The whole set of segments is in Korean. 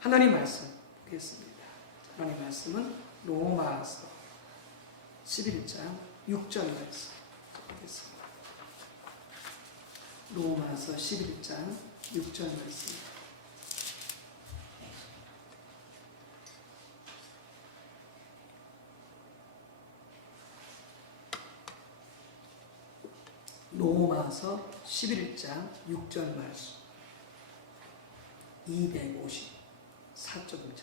하나님 말씀 보겠습니다. 하나님 말씀은 로마서 11장 6절 말씀 보겠습니다. 로마서 11장 6절 말씀. 로마서 11장 6절 말씀. 254쪽입니다.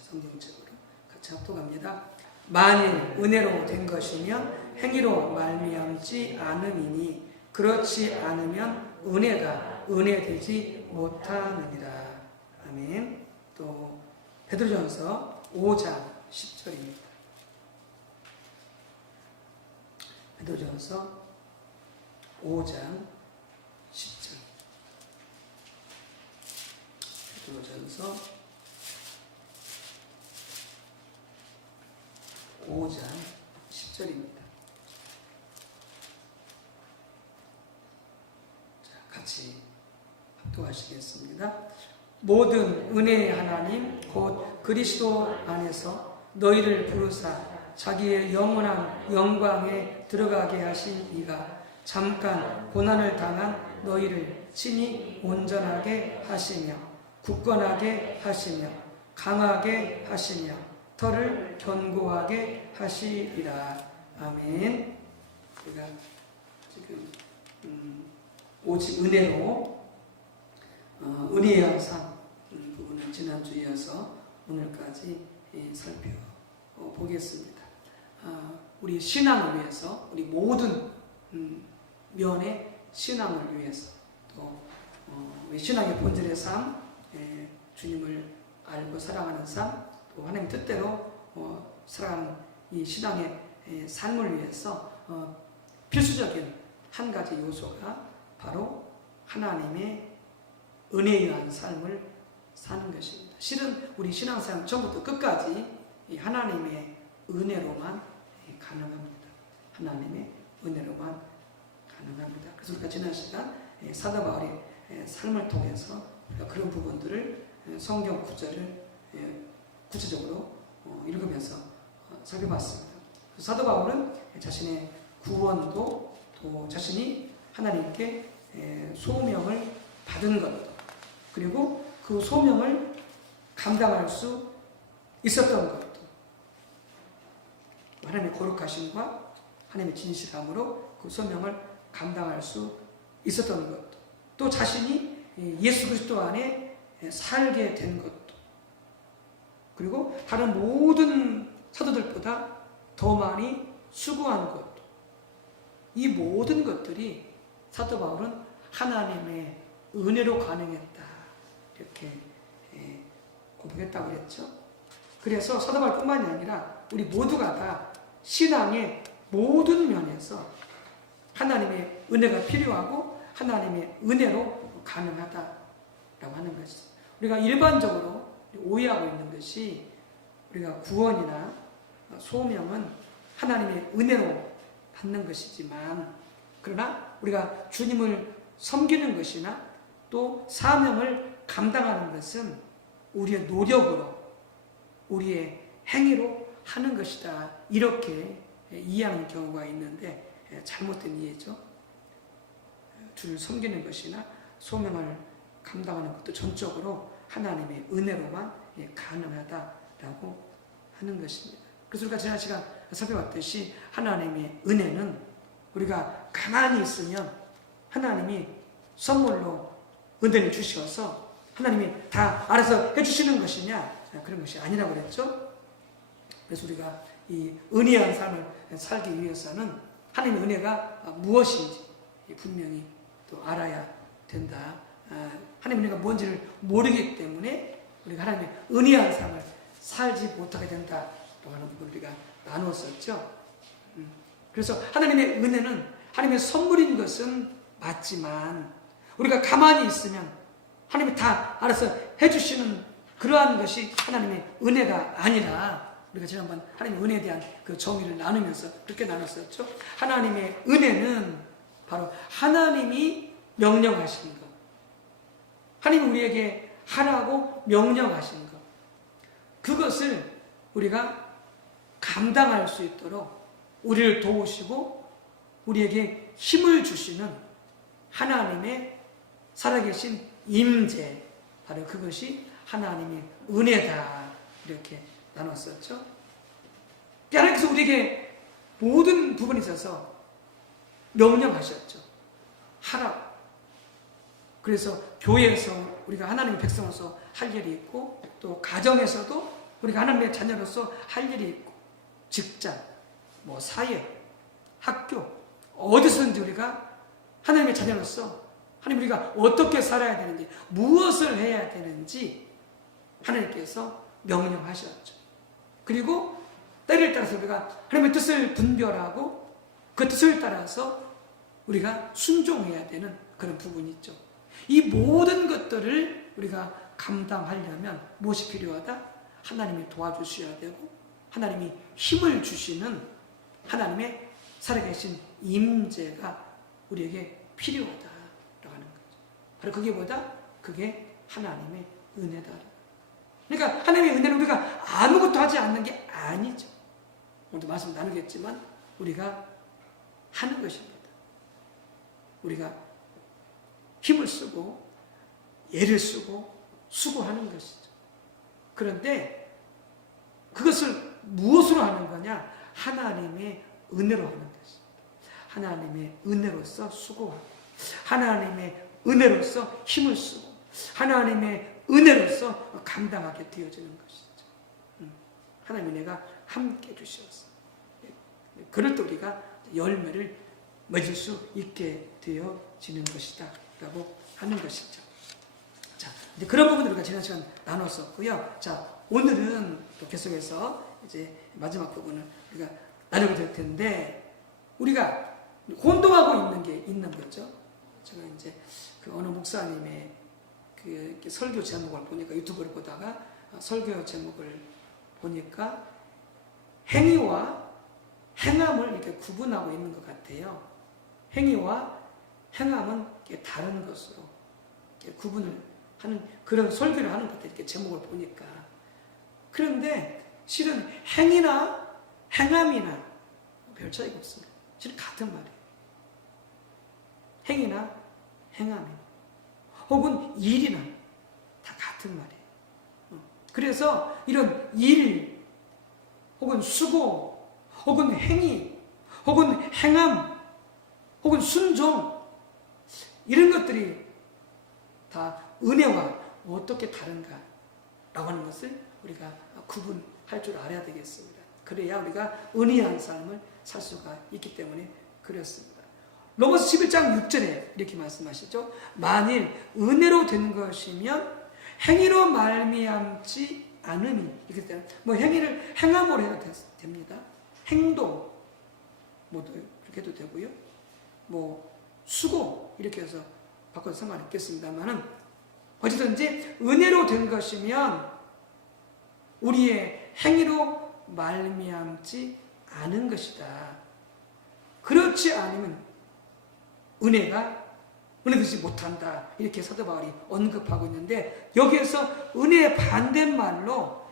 성경책으로 같이 합독합니다. 만일 은혜로 된 것이면 행위로 말미암지 않음이니 그렇지 않으면 은혜가 은혜되지 못하느니라. 아멘. 또 베드로전서 5장 10절입니다. 베드로전서 5장 10절. 베드로전서 5장 10절입니다. 자, 같이 합독하시겠습니다. 모든 은혜의 하나님 곧 그리스도 안에서 너희를 부르사 자기의 영원한 영광에 들어가게 하신 이가 잠깐 고난을 당한 너희를 친히 온전하게 하시며 굳건하게 하시며 강하게 하시며 털을 견고하게 하시리라. 아멘. 제가 지금 오직 은혜로 은혜의 항상 부분을 지난주에 이어서 오늘까지 살펴보겠습니다. 우리 신앙을 위해서, 우리 모든 면의 신앙을 위해서, 또 우리 신앙의 본질의 삶, 주님을 알고 사랑하는 삶, 또 하나님 뜻대로 살아가는 이 신앙의 삶을 위해서 필수적인 한 가지 요소가 바로 하나님의 은혜에 의한 삶을 사는 것입니다. 실은 우리 신앙생활 처음부터 끝까지 이 하나님의 은혜로만 가능합니다. 하나님의 은혜로만 가능합니다. 그래서 우리가 지난 시간 사도 바울의 삶을 통해서 우리가 그런 부분들을 성경 구절을 구체적으로 읽으면서 살펴봤습니다. 사도 바울은 자신의 구원도 또 자신이 하나님께 소명을 받은 것도, 그리고 그 소명을 감당할 수 있었던 것도, 하나님의 거룩하심과 하나님의 진실함으로 그 소명을 감당할 수 있었던 것도, 또 자신이 예수 그리스도 안에 살게 된 것도, 그리고 다른 모든 사도들보다 더 많이 수고한 것도, 이 모든 것들이 사도 바울은 하나님의 은혜로 가능했다, 이렇게 고백했다고 그랬죠. 그래서 사도 바울뿐만이 아니라 우리 모두가 다 신앙의 모든 면에서 하나님의 은혜가 필요하고 하나님의 은혜로 가능하다라고 하는 것이죠. 우리가 일반적으로 오해하고 있는 것이, 우리가 구원이나 소명은 하나님의 은혜로 받는 것이지만, 그러나 우리가 주님을 섬기는 것이나 또 사명을 감당하는 것은 우리의 노력으로, 우리의 행위로 하는 것이다, 이렇게 이해하는 경우가 있는데 잘못된 이해죠. 주를 섬기는 것이나 소명을 감당하는 것도 전적으로 하나님의 은혜로만 가능하다라고 하는 것입니다. 그래서 우리가 지난 시간 살펴봤듯이 하나님의 은혜는 우리가 가만히 있으면 하나님이 선물로 은혜를 주셔서 하나님이 다 알아서 해주시는 것이냐, 그런 것이 아니라고 그랬죠. 그래서 우리가 이 은혜한 삶을 살기 위해서는 하나님의 은혜가 무엇인지 분명히 또 알아야 된다. 하나님의 은혜가 뭔지를 모르기 때문에 우리가 하나님의 은혜한 삶을 살지 못하게 된다라고 하는 부분을 우리가 나누었었죠. 그래서 하나님의 은혜는 하나님의 선물인 것은 맞지만, 우리가 가만히 있으면 하나님이 다 알아서 해주시는 그러한 것이 하나님의 은혜가 아니라, 우리가 지난번 하나님의 은혜에 대한 그 정의를 나누면서 그렇게 나눴었죠. 하나님의 은혜는 바로 하나님이 명령하신 것, 하나님이 우리에게 하라고 명령하신 것, 그것을 우리가 감당할 수 있도록 우리를 도우시고 우리에게 힘을 주시는 하나님의 살아계신 임재, 바로 그것이 하나님의 은혜다, 이렇게 나눴었죠. 하나님께서 우리에게 모든 부분에 있어서 명령하셨죠. 하라. 그래서 교회에서 우리가 하나님의 백성으로서 할 일이 있고, 또 가정에서도 우리가 하나님의 자녀로서 할 일이 있고, 직장, 사회, 학교, 어디서든지 우리가 하나님의 자녀로서 하나님 우리가 어떻게 살아야 되는지, 무엇을 해야 되는지 하나님께서 명령하셨죠. 그리고 때를 따라서 우리가 하나님의 뜻을 분별하고 그 뜻을 따라서 우리가 순종해야 되는 그런 부분이 있죠. 이 모든 것들을 우리가 감당하려면 무엇이 필요하다? 하나님이 도와주셔야 되고 하나님이 힘을 주시는 하나님의 살아계신 임재가 우리에게 필요하다라고 하는 거죠. 바로 그게 뭐다? 그게 하나님의 은혜다. 그러니까 하나님의 은혜는 우리가 아무것도 하지 않는 게 아니죠. 오늘도 말씀 나누겠지만 우리가 하는 것입니다. 우리가 힘을 쓰고 애를 쓰고 수고하는 것이죠. 그런데 그것을 무엇으로 하는 거냐? 하나님의 은혜로 하는 것입니다. 하나님의 은혜로서 수고하고 하나님의 은혜로서 힘을 쓰고 하나님의 은혜로서 감당하게 되어지는 것이죠. 하나님의 은혜가 함께 주셔서 그럴 때 우리가 열매를 맺을 수 있게 되어지는 것이다 라고 하는 것이죠. 자, 이제 그런 부분을 우리가 지난 시간 나눴었고요. 자, 오늘은 또 계속해서 이제 마지막 부분을 우리가 나누게 될 텐데, 우리가 혼동하고 있는 게 있는 거죠. 제가 이제 그 어느 목사님의 그 설교 제목을 보니까, 유튜브를 보다가 설교 제목을 보니까 행위와 행함을 이렇게 구분하고 있는 것 같아요. 행위와 행함은 다른 것으로 이렇게 구분을 하는 그런 설교를 하는 것 같아요. 이렇게 제목을 보니까. 그런데 실은 행위나 행함이나 별 차이가 없습니다. 실은 같은 말이에요. 행위나 행함이나 혹은 일이나 다 같은 말이에요. 그래서 이런 일 혹은 수고 혹은 행위 혹은 행함 혹은 순종, 이런 것들이 다 은혜와 어떻게 다른가 라고 하는 것을 우리가 구분할 줄 알아야 되겠습니다. 그래야 우리가 은혜한 삶을 살 수가 있기 때문에 그렇습니다. 로마서 11장 6절에 이렇게 말씀하시죠. 만일 은혜로 된 것이면 행위로 말미암지 않음이, 이렇게 되면 행위를 행함으로 해도 됩니다. 행동 그렇게 해도 되고요. 수고 이렇게 해서 바꿔서 상관없겠습니다만은, 어찌든지 은혜로 된 것이면 우리의 행위로 말미암지 않은 것이다. 그렇지 않으면 은혜되지 못한다. 이렇게 사도 바울이 언급하고 있는데, 여기에서 은혜의 반대말로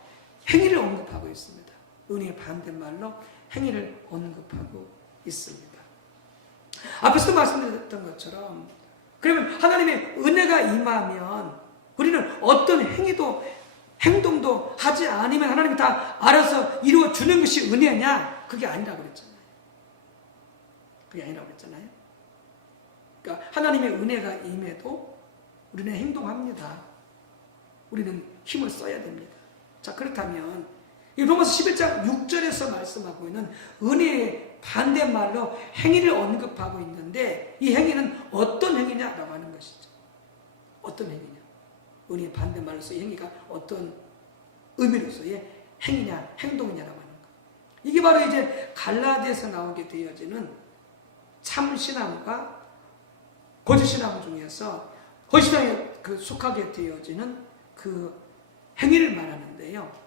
행위를 언급하고 있습니다. 은혜의 반대말로 행위를 언급하고 있습니다. 앞에서도 말씀드렸던 것처럼, 그러면 하나님의 은혜가 임하면 우리는 어떤 행동도 하지 않으면 하나님이 다 알아서 이루어주는 것이 은혜냐? 그게 아니라고 그랬잖아요. 그러니까 하나님의 은혜가 임해도 우리는 행동합니다. 우리는 힘을 써야 됩니다. 자, 그렇다면 이 로마서 11장 6절에서 말씀하고 있는 은혜의 반대말로 행위를 언급하고 있는데, 이 행위는 어떤 행위냐라고 하는 것이죠. 어떤 행위냐? 은혜의 반대말로서의 행위가 어떤 의미로서의 행위냐, 행동이냐라고 하는 것. 이게 바로 이제 갈라디아에서 나오게 되어지는 참신앙과 거짓신앙 중에서 거짓신앙에 속하게 되어지는 그 행위를 말하는데요.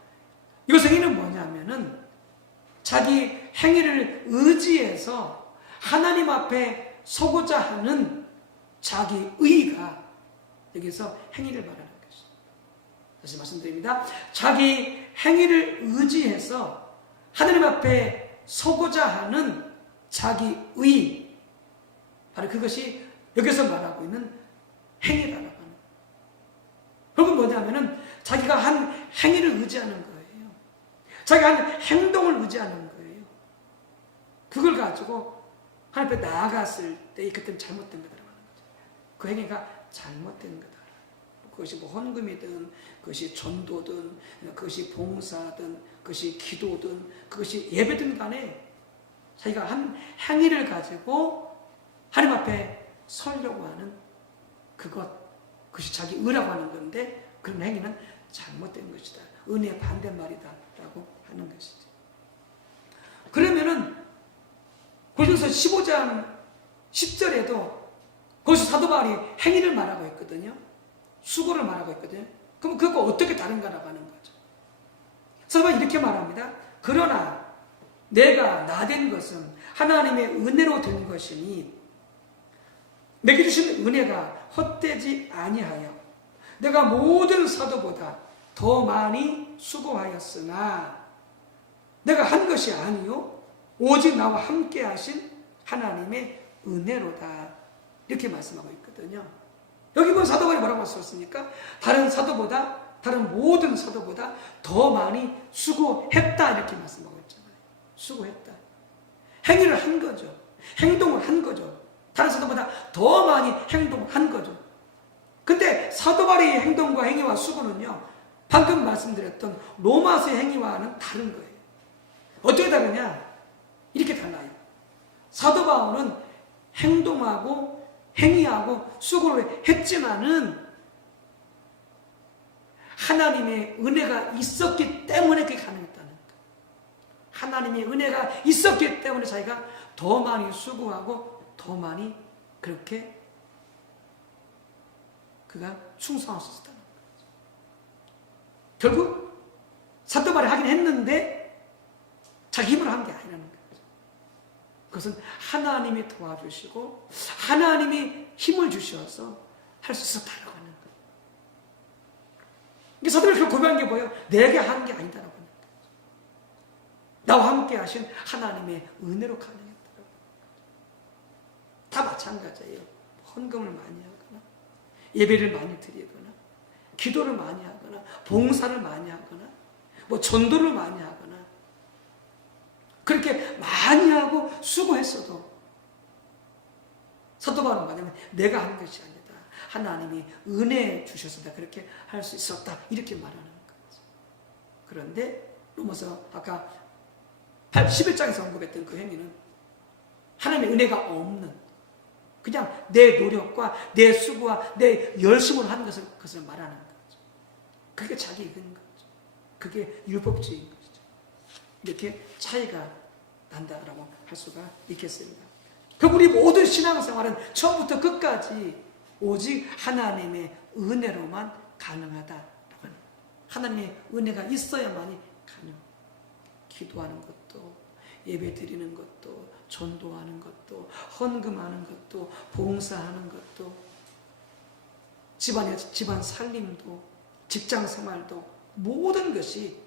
이것 행위는 뭐냐면은 자기 행위를 의지해서 하나님 앞에 서고자 하는 자기 의가 여기서 행위를 말하는 것이죠. 다시 말씀드립니다. 자기 행위를 의지해서 하나님 앞에 서고자 하는 자기 의, 바로 그것이 여기서 말하고 있는 행위라고 하는 거예요. 그건 뭐냐면은 자기가 한 행위를 의지하는 거예요. 자기가 한 행동을 의지하는 거예요. 그걸 가지고 하나님 앞에 나아갔을 때 그때는 잘못된 거다라고 하는 거죠. 그 행위가 잘못된 거다. 그것이 뭐 헌금이든, 그것이 전도든, 그것이 봉사든, 그것이 기도든, 그것이 예배든 간에 자기가 한 행위를 가지고 하나님 앞에 서려고 하는 그것이 자기 의라고 하는 건데, 그런 행위는 잘못된 것이다. 은혜의 반대말이다라고 하는 것이죠. 그러면은 고린도서 15장 10절에도 거기서 사도 바울이 행위를 말하고 있거든요. 수고를 말하고 있거든요. 그럼 그거 어떻게 다른가라고 하는 거죠. 사도 바울이 이렇게 말합니다. 그러나 내가 나된 것은 하나님의 은혜로 된 것이니 내게 주신 은혜가 헛되지 아니하여 내가 모든 사도보다 더 많이 수고하였으나 내가 한 것이 아니요 오직 나와 함께 하신 하나님의 은혜로다. 이렇게 말씀하고 있거든요. 여기 보면 사도 바울이 뭐라고 썼습니까? 다른 모든 사도보다 더 많이 수고했다. 이렇게 말씀하고 있잖아요. 수고했다. 행위를 한 거죠. 행동을 한 거죠. 다른 사도보다 더 많이 행동을 한 거죠. 근데 사도 바울의 행동과 행위와 수고는요, 방금 말씀드렸던 로마서의 행위와는 다른 거예요. 어떻게 다르냐? 이렇게 달라요. 사도 바울은 행동하고 행위하고 수고를 했지만은 하나님의 은혜가 있었기 때문에 그게 가능했다는 거예요. 하나님의 은혜가 있었기 때문에 자기가 더 많이 수고하고 더 많이 그렇게 그가 충성할 수 있었다는 거죠. 결국 사도 바울이 하긴 했는데 자기 힘으로 한 게 아니라는 거죠. 그것은 하나님이 도와주시고 하나님이 힘을 주셔서 할 수 있었다라고 하는 거예요. 이게 사도 바울이 고백한 게 뭐예요? 내게 한 게 아니다라고 하는 거예요. 나와 함께 하신 하나님의 은혜로 가능했다라고. 다 마찬가지예요. 헌금을 많이 하거나 예배를 많이 드리거나 기도를 많이 하거나 봉사를 많이 하거나 뭐 전도를 많이 하거나 그렇게 많이 하고 수고했어도 사도 바울은 뭐냐면 내가 한 것이 아니다. 하나님이 은혜 주셔서 내가 그렇게 할 수 있었다. 이렇게 말하는 거죠. 그런데 로마서 아까 11장에서 언급했던 그 행위는 하나님의 은혜가 없는 그냥 내 노력과 내 수고와 내 열심으로 한 것을 말하는 거죠. 그게 자기 의인 거죠. 그게 율법주의인 거죠. 이렇게 차이가 난다라고 할 수가 있겠습니다. 그럼 우리 모든 신앙생활은 처음부터 끝까지 오직 하나님의 은혜로만 가능하다라고 하는 거예요. 하나님의 은혜가 있어야만이 가능. 기도하는 것도 예배 드리는 것도 전도하는 것도 헌금하는 것도 봉사하는 것도 집안 살림도 직장 생활도 모든 것이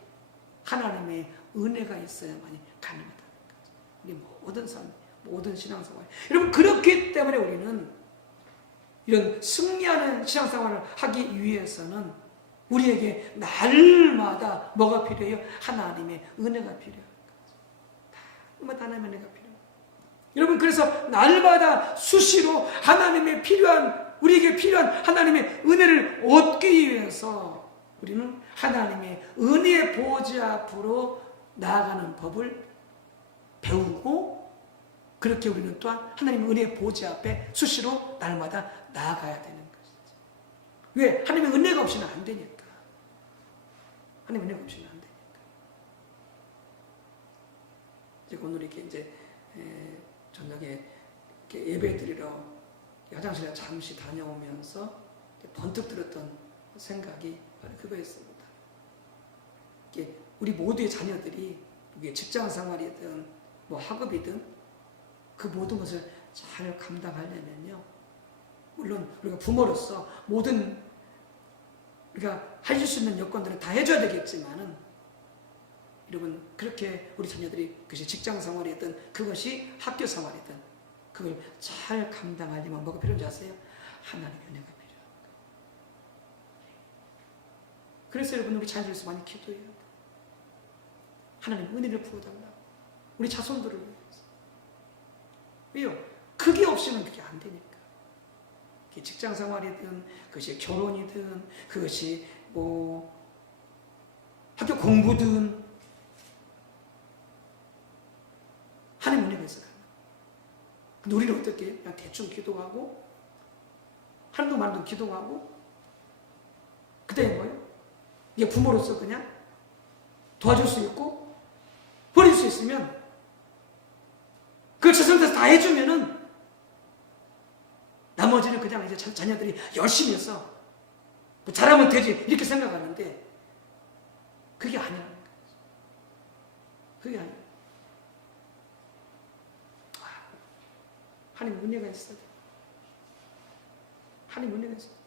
하나님의 은혜가 있어야만이 가능하다는 거죠. 우리 모든 삶, 모든 신앙생활. 여러분 그렇기 때문에 우리는 이런 승리하는 신앙생활을 하기 위해서는 우리에게 날마다 뭐가 필요해요? 하나님의 은혜가 필요한 거죠. 날마다 하나님의 은혜가 필요해요. 여러분 그래서 날마다 수시로 하나님의 우리에게 필요한 하나님의 은혜를 얻기 위해서 우리는 하나님의 은혜의 보좌 앞으로 나아가는 법을 배우고 그렇게 우리는 또한 하나님의 은혜의 보좌 앞에 수시로 날마다 나아가야 되는 것이죠. 왜? 하나님의 은혜가 없이는 안 되니까. 하나님의 은혜가 없이는 안 되니까. 제가 오늘 이제 저녁에 이렇게 예배 드리러 화장실에 잠시 다녀오면서 번뜩 들었던 생각이 바로 그거였습니다. 우리 모두의 자녀들이 직장 생활이든 뭐 학업이든 그 모든 것을 잘 감당하려면요. 물론 우리가 부모로서 모든 우리가 해줄 수 있는 여건들은 다 해줘야 되겠지만은, 여러분, 그렇게 우리 자녀들이 그것이 직장 생활이든 그것이 학교 생활이든 그걸 잘 감당하려면 뭐가 필요한지 아세요? 하나님의 은혜가 필요합니다. 그래서 여러분, 우리 자녀들에서 많이 기도해야 돼요. 하나님 은혜를 부어달라고. 우리 자손들을 위해서. 왜요? 그게 없이는 그게 안 되니까. 그게 직장 생활이든 그것이 결혼이든 그것이 뭐 학교 공부든 하나님 은혜가 있어요. 근데 우리는 어떻게 그냥 대충 기도하고 한두 만두 기도하고 그때 뭐예요? 이게 부모로서 그냥 도와줄 수 있고 버릴 수 있으면 그걸 최선을 다해서 다 해주면은 나머지는 그냥 이제 자녀들이 열심히 해서 뭐 잘하면 되지 이렇게 생각하는데 그게 아니라는 거예요. 그게 아니에요. 하나님 은혜가 있어야 돼요. 하나님 은혜가 있어야 돼요.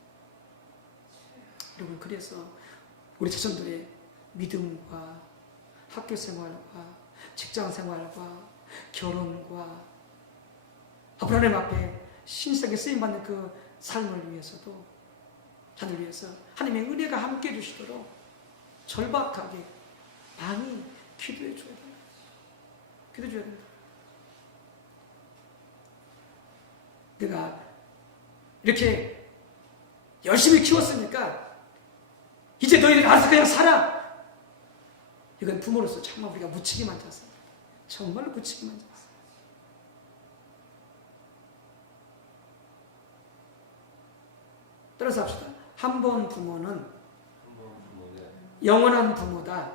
여러분, 그래서 우리 자손들의 믿음과 학교 생활과 직장 생활과 결혼과 앞으로 하나님 앞에 신세계 쓰임받는 그 삶을 위해서도 자녀를 위해서 하나님의 은혜가 함께 해주시도록 절박하게 많이 기도해 줘야 돼요. 기도해 줘야 된다. 내가 이렇게 열심히 키웠으니까 이제 너희들 알아서 그냥 살아. 이건 부모로서 정말 우리가 묻히기만 잤어요. 정말 묻히기만 잤어요. 따라서 합시다. 한 번 부모는 영원한 부모다.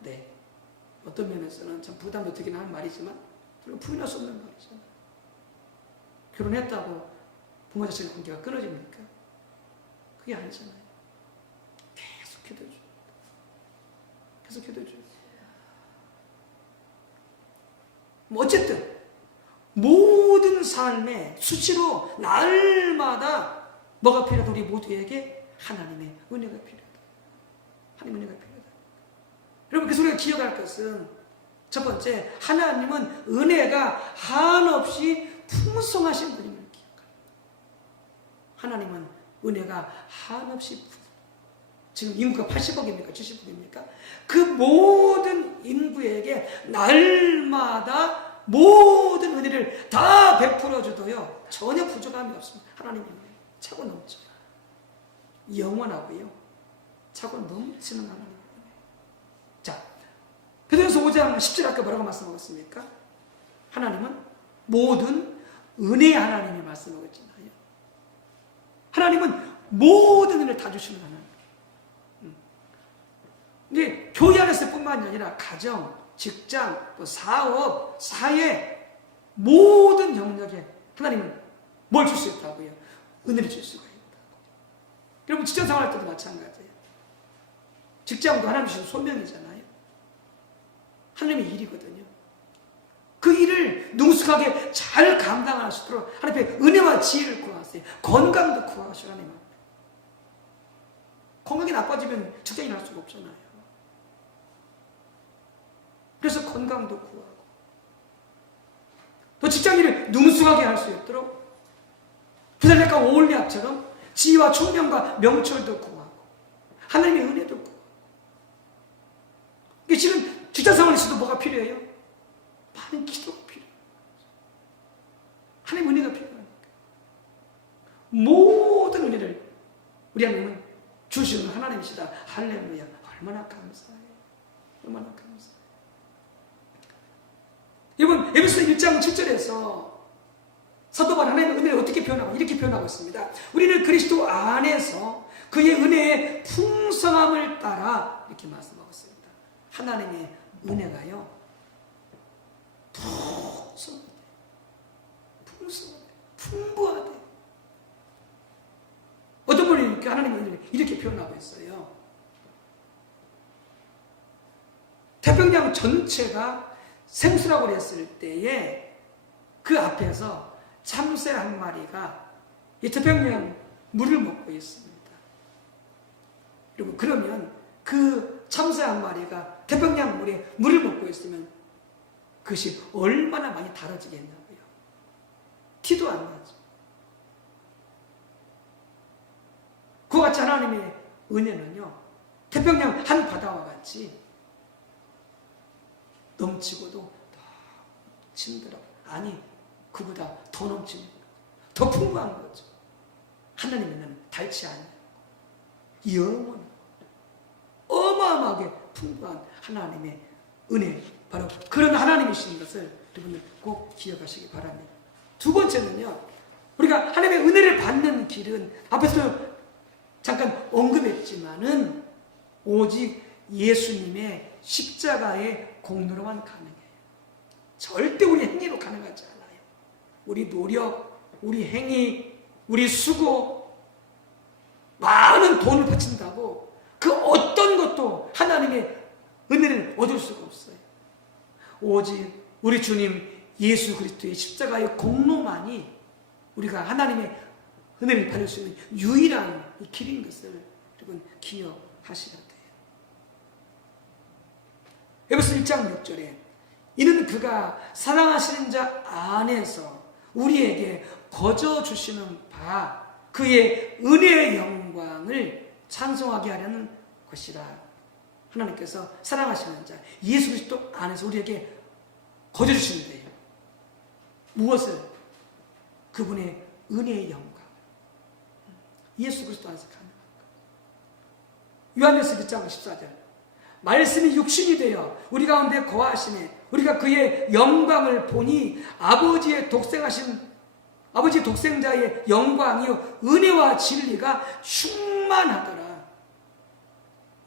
네. 어떤 면에서는 참 부담도 되긴 하는 말이지만 부인할 수 없는 말이죠. 결혼했다고 부모 자식의 관계가 끊어집니까? 그게 아니잖아요. 계속 기도해줘요. 계속 기도해줘요. 뭐 어쨌든 모든 삶에 수치로 날마다 뭐가 필요하다? 우리 모두에게 하나님의 은혜가 필요하다. 하나님의 은혜가 필요하다. 여러분, 그래서 우리가 기억할 것은 첫 번째, 하나님은 은혜가 한없이 풍성하신 분임을 기억합니다. 하나님은 은혜가 한없이 지금 인구가 80억입니까? 70억입니까? 그 모든 인구에게 날마다 모든 은혜를 다 베풀어 줘도요 전혀 부족함이 없습니다. 하나님의 은혜 차고 넘쳐 영원하고요 차고 넘치는 하나님의 은혜. 자, 베드로전서 5장 10절 아까 뭐라고 말씀하셨습니까? 하나님은 모든 은혜의 하나님이 말씀하고 있잖아요. 하나님은 모든 은혜를 다 주시는 하나님. 근데 교회 안에서 뿐만이 아니라 가정, 직장, 또 사업, 사회 모든 영역에 하나님은 뭘 줄 수 있다고요? 은혜를 줄 수가 있다고. 여러분, 직장 생활할 때도 마찬가지예요. 직장도 하나님 주신 소명이잖아요. 하나님의 일이거든요. 그 일을 능숙하게 잘 감당할 수 있도록 하나님 앞에 은혜와 지혜를 구하세요. 건강도 구하시오. 하나님 앞에. 건강이 나빠지면 직장인 할 수가 없잖아요. 그래서 건강도 구하고 또 직장인을 능숙하게 할 수 있도록 부살력과 오홀리압처럼 지혜와 총명과 명철도 구하고 하나님의 은혜도 구하고. 이게 지금 직장 생활에서도 뭐가 필요해요? 많은 기도가 필요해요. 하나님의 은혜가 필요하니까 모든 은혜를 우리 하나님은 주시는 하나님이시다. 할렐루야. 얼마나 감사해요. 얼마나 감사해요. 여러분, 에베소 1장 7절에서 사도 바울 하나님의 은혜를 어떻게 표현하고 이렇게 표현하고 있습니다. 우리는 그리스도 안에서 그의 은혜의 풍성함을 따라 이렇게 말씀하고 있습니다. 하나님의 은혜가요 풍성하대, 풍성하대, 풍부하대. 어떤 분이 이렇게 하나님의 은혜를 이렇게 표현하고 있어요. 태평양 전체가 생수라고 그랬을 때에 그 앞에서 참새 한 마리가 이 태평양 물을 먹고 있습니다. 여러분, 그러면 그 참새 한 마리가 태평양 물에 물을 먹고 있으면 그것이 얼마나 많이 달아지겠냐고요. 티도 안 나죠. 그와 같이 하나님의 은혜는요, 태평양 한 바다와 같이 넘치고도 넘친더라고요. 아니, 그보다 더 넘치는 거죠. 더 풍부한 거죠. 하나님의 은혜는 닳지 않아요. 영원 어마어마하게 풍부한 하나님의 은혜, 바로 그런 하나님이신 것을 여러분들 꼭 기억하시기 바랍니다. 두 번째는요, 우리가 하나님의 은혜를 받는 길은 앞에서 잠깐 언급했지만은 오직 예수님의 십자가의 공로로만 가능해요. 절대 우리 행위로 가능하지 않아요. 우리 노력, 우리 행위, 우리 수고, 많은 돈을 바친다고 그 어떤 것도 하나님의 은혜를 얻을 수가 없어요. 오직 우리 주님 예수 그리스도의 십자가의 공로만이 우리가 하나님의 은혜를 받을 수 있는 유일한 길인 것을 여러분 기억하셔야 돼요. 에베소 1장 6절에 이는 그가 사랑하시는 자 안에서 우리에게 거저 주시는 바 그의 은혜의 영광을 찬송하게 하려는 것이라. 하나님께서 사랑하시는 자 예수 그리스도 안에서 우리에게 거저 주신대요. 무엇을? 그분의 은혜의 영광. 예수 그리스도 안에서 가능한 것. 요한일서 1장 14절 말씀이 육신이 되어 우리 가운데 거하시네 우리가 그의 영광을 보니 아버지의 독생자의 영광이요 은혜와 진리가 충만하더라.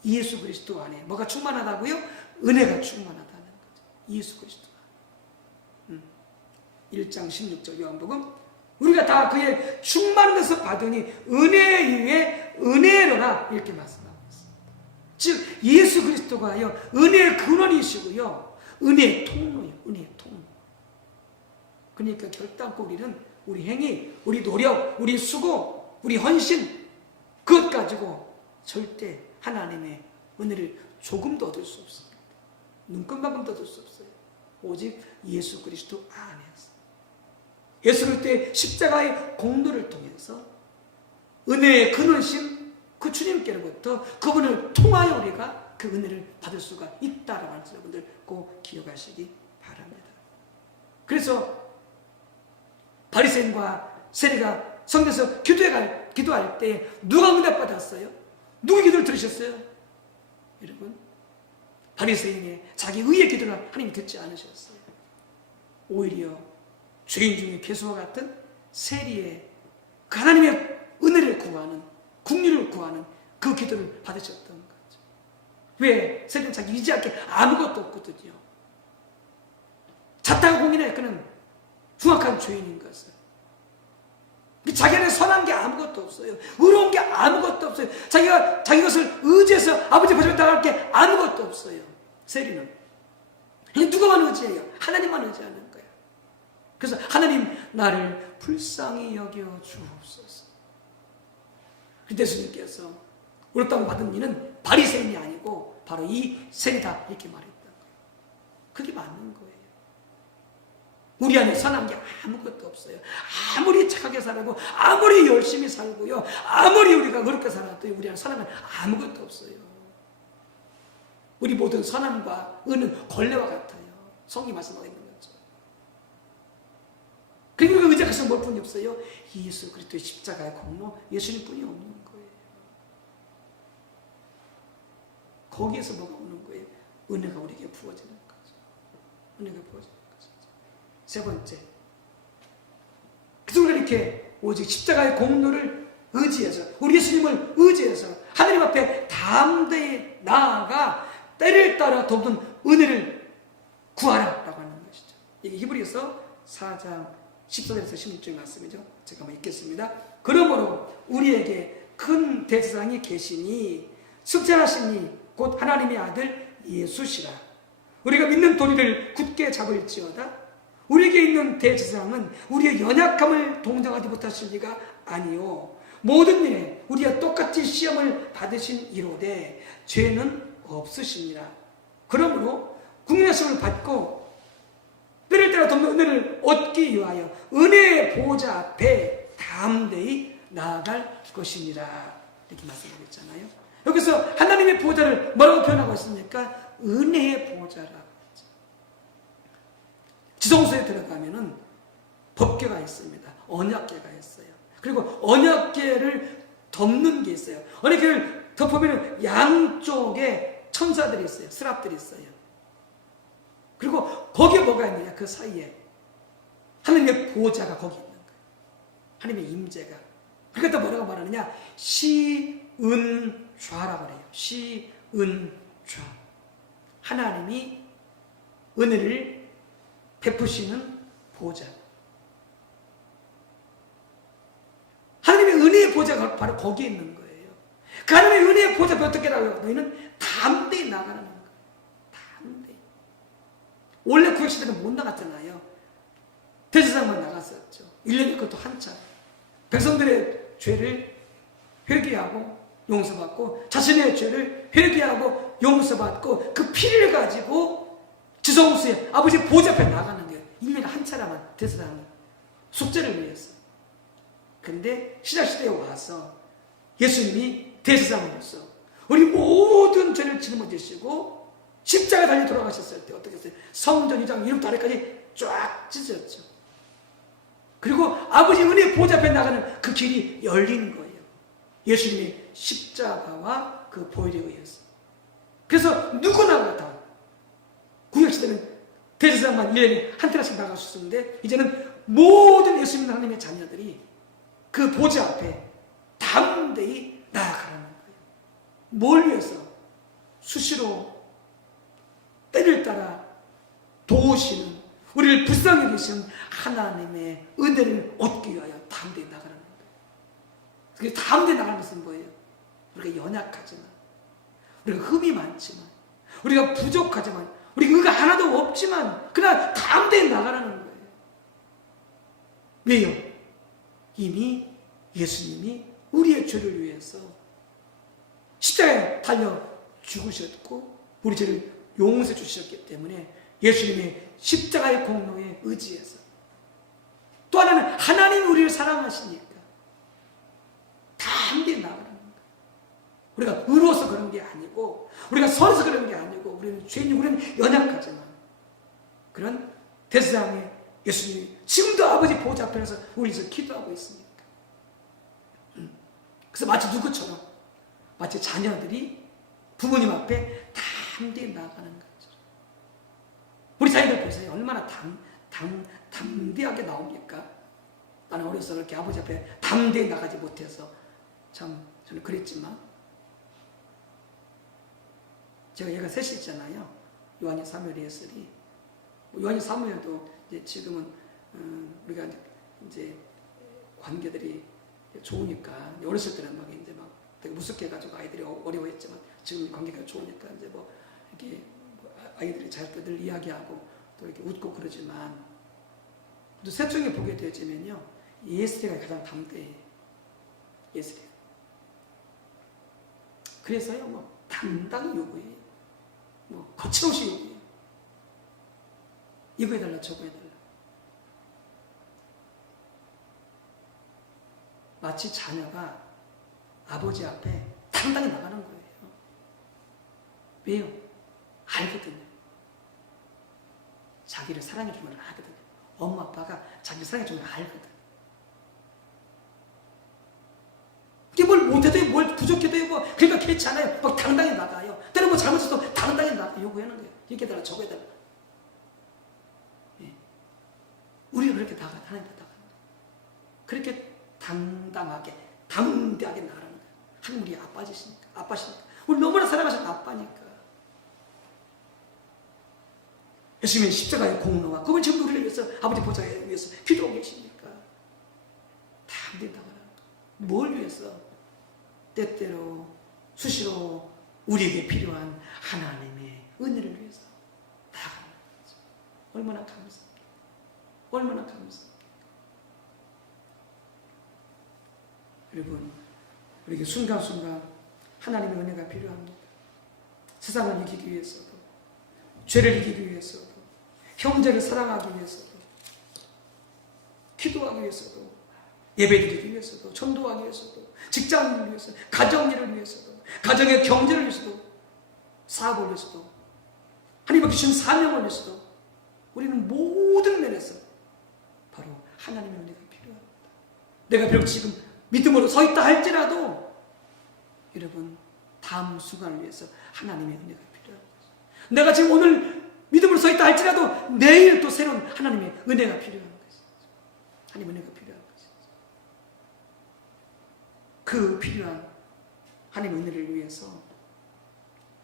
예수 그리스도 안에 뭐가 충만하다고요? 은혜가 충만하다는 거죠. 예수 그리스도 안에. 1장 16절 요한복음 우리가 다 그의 충만한 것을 받으니 은혜 위에 은혜로라 이렇게 말씀하고 있습니다. 즉 예수 그리스도가요 은혜의 근원이시고요 은혜의 통로예요. 은혜의 통로. 그러니까 결단코 우리는 우리 행위, 우리 노력, 우리 수고, 우리 헌신 그것 가지고 절대 하나님의 은혜를 조금도 얻을 수 없습니다. 눈금만큼도 얻을 수 없어요. 오직 예수 그리스도 안에서 예수 그리스도의 십자가의 공로를 통해서 은혜의 근원이신 그 주님께로부터 그분을 통하여 우리가 그 은혜를 받을 수가 있다라는 것을 여러분들 꼭 기억하시기 바랍니다. 그래서 바리새인과 세리가 성경에서 기도할 때 누가 응답받았어요? 누구 기도를 들으셨어요? 여러분, 바리새인의 자기 의의 기도를 하나님이 듣지 않으셨어요. 오히려 죄인 중에 괴수와 같은 세리의 그 하나님의 은혜를 구하는, 국리를 구하는 그 기도를 받으셨던 거죠. 왜? 세리는 자기 의지할 게 아무것도 없거든요. 자타가 공인해 그는 흉악한 죄인인 것을. 자기 안에 선한 게 아무것도 없어요. 의로운 게 아무것도 없어요. 자기 것을 의지해서 아버지 보시면 나갈 게 아무것도 없어요. 세리는. 누가만 의지해요? 하나님만 의지하는 거예요. 그래서 하나님 나를 불쌍히 여겨 주옵소서. 그때 예수님께서 의롭다고 받은 이는 바리새인이 아니고 바로 이 세리다 이렇게 말했다. 그게 맞는 거예요. 우리 안에 선한 게 아무것도 없어요. 아무리 착하게 살고 아무리 열심히 살고요 아무리 우리가 어렵게 살아도 우리 안에 선한 건 아무것도 없어요. 우리 모든 선함과 은은 걸레와 같아요. 성경이 말씀하고 있는 거죠. 그리고 의지할 것은 뭘 뿐이 없어요? 예수 그리스도의 십자가의 공로 예수님 뿐이 없는 거예요. 거기에서 뭐가 오는 거예요? 은혜가 우리에게 부어지는 거죠. 은혜가 부어지는 거죠. 세 번째, 그래서 우리가 이렇게 오직 십자가의 공로를 의지해서 우리 예수님을 의지해서 하나님 앞에 담대히 나아가 때를 따라 돕는 은혜를 구하라라고 하는 것이죠. 이게 히브리서 4장 14절에서 16절의 말씀이죠. 제가 한번 읽겠습니다. 그러므로 우리에게 큰 대제사장이 계시니 승천하시니 곧 하나님의 아들 예수시라. 우리가 믿는 도리를 굳게 잡을지어다. 우리에게 있는 대제사장은 우리의 연약함을 동정하지 못하실 리가 아니요 모든 일에 우리와 똑같이 시험을 받으신 이로되 죄는 없으시니라. 그러므로 국민의 시험을 받고 때를 따라 돕는 은혜를 얻기 위하여 은혜의 보호자 앞에 담대히 나아갈 것이니라. 이렇게 말씀하셨잖아요. 여기서 하나님의 보호자를 뭐라고 표현하고 있습니까? 은혜의 보호자라고 했죠. 지성소에 들어가면은 법궤가 있습니다. 언약궤가 있어요. 그리고 언약궤를 덮는 게 있어요. 언약궤를 덮으면 양쪽에 천사들이 있어요. 스랍들이 있어요. 그리고 거기에 뭐가 있느냐? 그 사이에 하나님의 보호자가 거기 있는 거예요. 하나님의 임재가. 그러니까 또 뭐라고 말하느냐? 시은좌라고 그래요. 시은좌. 하나님이 은혜를 베푸시는 보호자. 하나님의 은혜의 보호자가 바로 거기에 있는 거예요. 그 하나님의 은혜의 보호자가 어떻게 나와요? 너희는 담대히 나가는 거예요. 담대히. 원래 구약시대는 못 나갔잖아요. 대제사장만 나갔었죠. 1년에 그것도 한참. 백성들의 죄를 회개하고 용서받고 자신의 죄를 회개하고 용서받고 그 피를 가지고 지성소에 아버지 보좌 앞에 나가는 거예요. 1년에 한 차례만 대제사장이 속죄를 위해서. 그런데 신약시대에 와서 예수님이 대제사장으로서 우리 모든 죄를 짊어지시고 십자가에 달려 돌아가셨을 때 어떻게 했어요? 성전 2장 1부 아래까지 쫙 찢었죠. 그리고 아버지 은혜의 보좌 앞에 나가는 그 길이 열린 거예요. 예수님의 십자가와 그 보혈에 의해서. 그래서 누구나 다 구약시대는 대제사장만 1년에 한 테라씩 나갈 수 있었는데 이제는 모든 예수님 하나님의 자녀들이 그 보좌 앞에 담대히 나아가라는 거예요. 뭘 위해서? 수시로 때를 따라 도우시는 우리를 불쌍히 여기시는 하나님의 은혜를 얻기 위하여 담대히 나가라는 거예요. 그게 담대히 나가는 것은 뭐예요? 우리가 연약하지만, 우리가 흠이 많지만, 우리가 부족하지만, 우리가 의가 하나도 없지만 그러나 담대히 나가라는 거예요. 왜요? 이미 예수님이 우리의 죄를 위해서 십자가에 달려 죽으셨고 우리 죄를 용서해 주셨기 때문에 예수님의 십자가의 공로에 의지해서 또 하나는 하나님 우리를 사랑하시니까 담대히 나가는 거예요. 우리가 의로워서 그런 게 아니고 우리가 선해서 그런 게 아니고 우리는 죄인이고 우리는 연약하지만 그런 대제사장의 예수님이 지금도 아버지 보좌 앞에서 우리에서 기도하고 있습니다. 그래서 마치 누구처럼 마치 자녀들이 부모님 앞에 담대히 나가는 것처럼 우리 자녀들 보세요. 얼마나 담대하게 나옵니까? 나는 어려서 그렇게 아버지 앞에 담대히 나가지 못해서 참 저는 그랬지만 제가 얘가 셋이 있잖아요. 요한이, 사무엘, 예슬이. 요한이, 사무엘도 이제 지금은 우리가 이제 관계들이 좋으니까 어렸을 때는 막 이제 막 되게 무섭게 해가지고 아이들이 어려워했지만 지금 관계가 좋으니까 이제 뭐 이렇게 아이들이 자유롭게 늘 이야기하고 또 이렇게 웃고 그러지만 또 셋 중에 보게 되어지면요 예슬이가 가장 담대해. 예슬이. 그래서요 뭐 당당히 요구해요. 뭐 거침없이 요구해요. 이거 해달라 저거 해달라. 마치 자녀가 아버지 앞에 당당히 나가는 거예요. 왜요? 알거든요. 자기를 사랑해 주면 알거든요. 엄마 아빠가 자기를 사랑해 주면 알거든. 이게 뭘 못해도 뭘 부족해도 뭐 그러니까 그렇지 않아요. 막 당당히 나가요. 때로 뭐 잘못해도 당당히 나가 요구하는 거예요. 이렇게 해달라 저거 해달라. 예. 우리가 그렇게 하나님 앞에 나가는 거예요. 그렇게 당당하게 담대하게 나가는 거예요. 하나님 우리 아빠시니까 우리 너무나 사랑하시는 아빠니까. 예수님의 십자가의 공로와 그분 지금 우리를 위해서 아버지 보좌에 위해서 기도하고 계시니까 담대히 나가는 거예요. 뭘 위해서? 때때로 수시로 우리에게 필요한 하나님의 은혜를 위해서 나가는 거죠. 얼마나 감사합니다. 얼마나 감사합니다. 여러분, 우리에게 순간순간 하나님의 은혜가 필요합니다. 세상을 이기기 위해서도, 죄를 이기기 위해서도, 형제를 사랑하기 위해서도, 기도하기 위해서도, 예배드리기 위해서도, 전도하기 위해서도, 직장일을 위해서도, 가정일을 위해서도, 가정의 경제를 위해서도, 사업을 위해서도, 하나님이 주신 사명을 위해서도 우리는 모든 면에서 바로 하나님의 은혜가 필요합니다. 내가 비록 지금 믿음으로 서 있다 할지라도 여러분 다음 순간을 위해서 하나님의 은혜가 필요합니다. 내가 지금 오늘 믿음으로 서 있다 할지라도 내일 또 새로운 하나님의 은혜가 필요한 것이죠. 하나님의 은혜가 필요한 것이죠. 그 필요한 하나님의 은혜를 위해서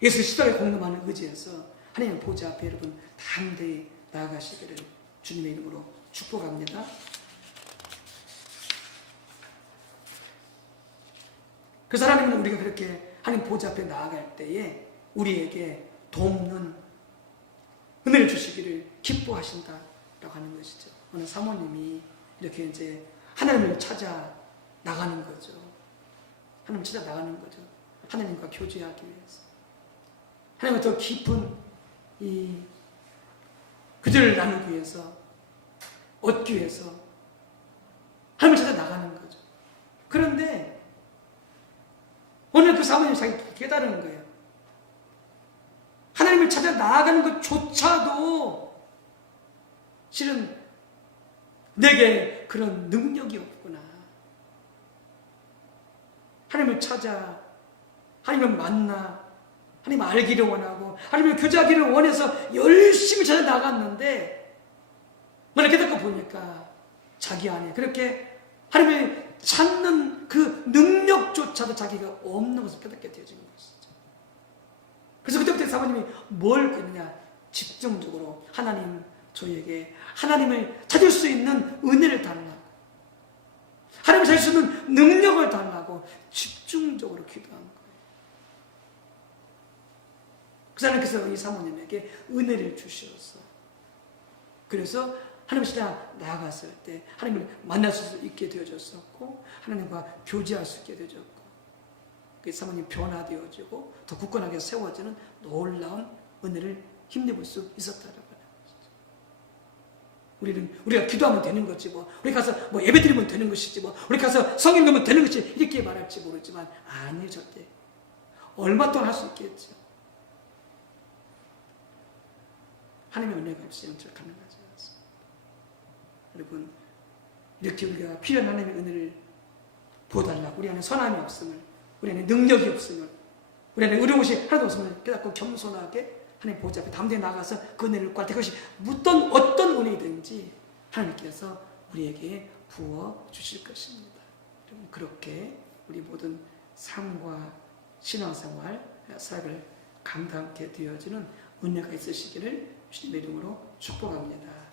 예수 십자가에 공감하는 의지에서 하나님의 보좌 앞에 여러분 담대히 나아가시기를 주님의 이름으로 축복합니다. 그래서 하나님은 우리가 그렇게 하나님 보좌 앞에 나아갈 때에 우리에게 돕는 은혜를 주시기를 기뻐하신다라고 하는 것이죠. 어느 사모님이 이렇게 이제 하나님을 찾아 나가는 거죠. 하나님을 찾아 나가는 거죠. 하나님과 교제하기 위해서. 하나님과 더 깊은 이 교제를 나누기 위해서, 얻기 위해서 하나님을 찾아 나가는 거죠. 그런데 오늘 그 사모님이 자기 깨달은 거예요. 하나님을 찾아 나아가는 것조차도 실은 내게 그런 능력이 없구나. 하나님을 찾아, 하나님을 만나, 하나님 알기를 원하고 하나님을 교제하기를 원해서 열심히 찾아 나갔는데 만약 깨닫고 보니까 자기 안에 그렇게 하나님을 찾는 그 능력조차도 자기가 없는 것을 깨닫게 되어지는 것이죠. 그래서 그때부터 사모님이 뭘 구했느냐? 집중적으로 하나님 저에게 하나님을 찾을 수 있는 은혜를 달라고, 하나님을 찾을 수 있는 능력을 달라고 집중적으로 기도한 거예요. 그 하나님께서 이 사모님에게 은혜를 주셔서 그래서 하나님 시대 나아갔을 때 하나님을 만날 수 있게 되어졌었고 하나님과 교제할 수 있게 되어졌고 그 사모님 변화되어지고 더 굳건하게 세워지는 놀라운 은혜를 힘내볼 수 있었다라고 하는 것이죠. 우리가 기도하면 되는 거지 뭐 우리 가서 뭐 예배드리면 되는 것이지 뭐 우리 가서 성경 보면 되는 것이 이렇게 말할지 모르지만 아니에요. 절대 얼마 동안 할 수 있겠죠. 하나님의 은혜가 없으면 절 가능하지 않습니다. 여러분 이렇게 우리가 필요한 하나님의 은혜를 부어달라고 우리 안에 선함이 없음을, 우리 안에 능력이 없음을, 우리 안에 의로우시 하나도 없음을 깨닫고 겸손하게 하나님 보좌 앞에 담대히 나가서 그 은혜를 구할 때 그것이 어떤 은혜이든지 하나님께서 우리에게 부어 주실 것입니다. 여러분 그렇게 우리 모든 삶과 신앙생활, 사역을 감당하게 되어지는 은혜가 있으시기를 주님의 이름으로 축복합니다.